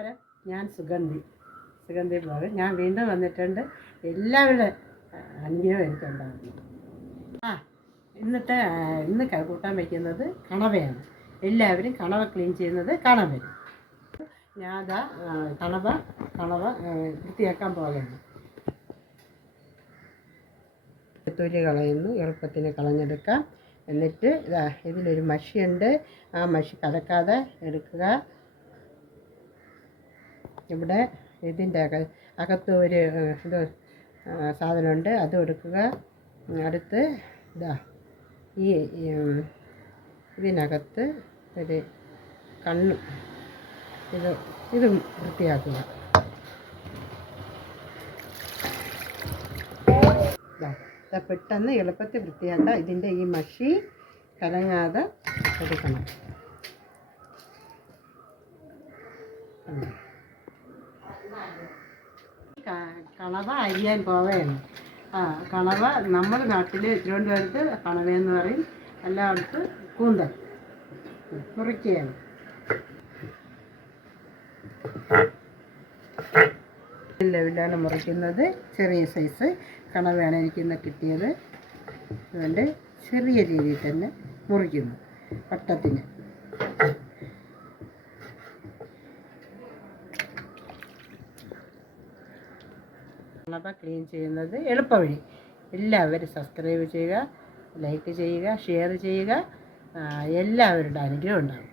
നമസ്കാരം. ഞാൻ സുഗന്ധി ബ്ലോഗ്. ഞാൻ വീണ്ടും വന്നിട്ടുണ്ട്. എല്ലാവരുടെ അനുഗ്രഹം എനിക്കുണ്ടാകുന്നു. ഇന്ന് കൂട്ടാൻ വയ്ക്കുന്നത് കണവയാണ്. എല്ലാവരും കണവ ക്ലീൻ ചെയ്യുന്നത് കാണാൻ വരും. ഞാൻ കണവ വൃത്തിയാക്കാൻ പോകുകയാണ്. തൊലി കളയുന്നു, എളുപ്പത്തിന് കളഞ്ഞെടുക്കാം. എന്നിട്ട് ഇതിലൊരു മഷിയുണ്ട്. ആ മഷി കലക്കാതെ എടുക്കുക. ഇവിടെ ഇതിൻ്റെ അകത്ത് ഒരു സാധനമുണ്ട്, അതും എടുക്കുക. അടുത്ത് ഇതിനകത്ത് ഒരു കണ്ണ്, ഇത് വൃത്തിയാക്കുക. പെട്ടെന്ന് എളുപ്പത്തിൽ വൃത്തിയാക്കാം. ഇതിൻ്റെ ഈ മഷി കലങ്ങാതെ എടുക്കണം. കണവ അരിയാൻ പോവുകയാണ്. കണവ നമ്മുടെ നാട്ടിൽ തിരുവനന്തപുരത്ത് കണവയെന്ന് പറയും, എല്ലായിടത്ത് കൂന്തൽ മുറിക്കുകയാണ്. ലെവലാണ് മുറിക്കുന്നത്. ചെറിയ സൈസ് കണവയാണ് എനിക്കിന്ന് കിട്ടിയത്. അതുകൊണ്ട് ചെറിയ രീതിയിൽ തന്നെ മുറിക്കുന്നു, വട്ടത്തിന്. കണവ ക്ലീൻ ചെയ്യുന്നത് എളുപ്പവഴി. എല്ലാവരും സബ്സ്ക്രൈബ് ചെയ്യുക, ലൈക്ക് ചെയ്യുക, ഷെയർ ചെയ്യുക. എല്ലാവരുടെ അനുഗ്രഹം ഉണ്ടാകും.